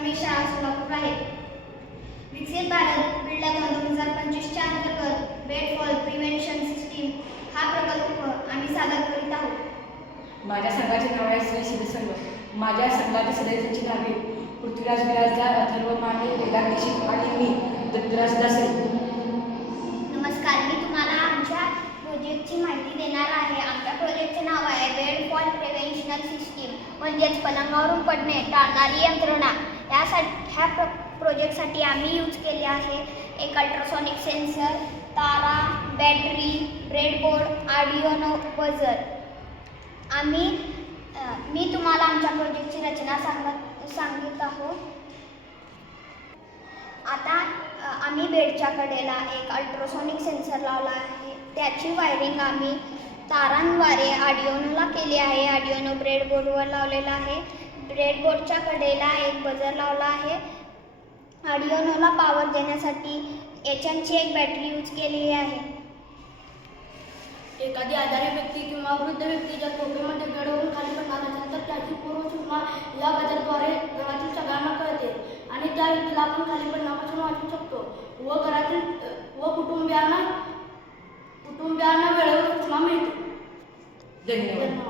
प्राथमिक शाळा सोलापूर आहे. विकसित भारत बिल्डाथॉन 2025च्या अंतर्गत बेड फॉल प्रिव्हेन्शन सिस्टीम हा प्रकल्प आम्ही सादर करीत आहोत. माझ्या संघाचे नाव आहे श्री शिवसंघ. माझ्या संघातील सदस्यांची नावे पृथ्वीराज बिराजदार, अथर्व माने, वेदांत दीक्षित आणि मी दत्तराज दासे. नमस्कार, मी तुम्हाला आमच्या प्रोजेक्टची माहिती देणार आहे. आमच्या प्रोजेक्टचे नाव आहे बेड फॉल प्रिव्हेन्शन सिस्टीम, म्हणजेच पलंगावरून पडणे टाळणारी यंत्रणा. ह्या प्रोजेक्टसाठी आम्ही यूज केले आहे एक अल्ट्रासॉनिक सेन्सर, तारा, बॅटरी, ब्रेडबोर्ड, आर्डिनो बझर. मी तुम्हाला आमच्या प्रोजेक्टची रचना सांगत आहोत. आता आम्ही बेडच्या कडेला एक अल्ट्रासॉनिक सेन्सर लावला आहे. त्याची वायरिंग आम्ही तारांद्वारे आर्डिनोला केली आहे. आर्डिनो ब्रेडबोर्डवर लावलेला आहे. ब्रेडबोर्डच्या कडेला एक बझर लावला आहे. आर्डिनोला पॉवर देण्यासाठी एचएमची एक बॅटरी यूज केली आहे. एखादी आजारी व्यक्ती किंवा वृद्ध व्यक्ती जर झोपेमध्ये बेडवरून खाली पडणार असेल तर त्याची पूर्वसूचना या बझरद्वारे घरातील सगळ्यांना कळते आणि त्या व्यक्तीला आपण खाली पडण्यापासून वाचवू शकतो व कुटुंबियांना वेळेवर सूचना मिळते. धन्यवाद.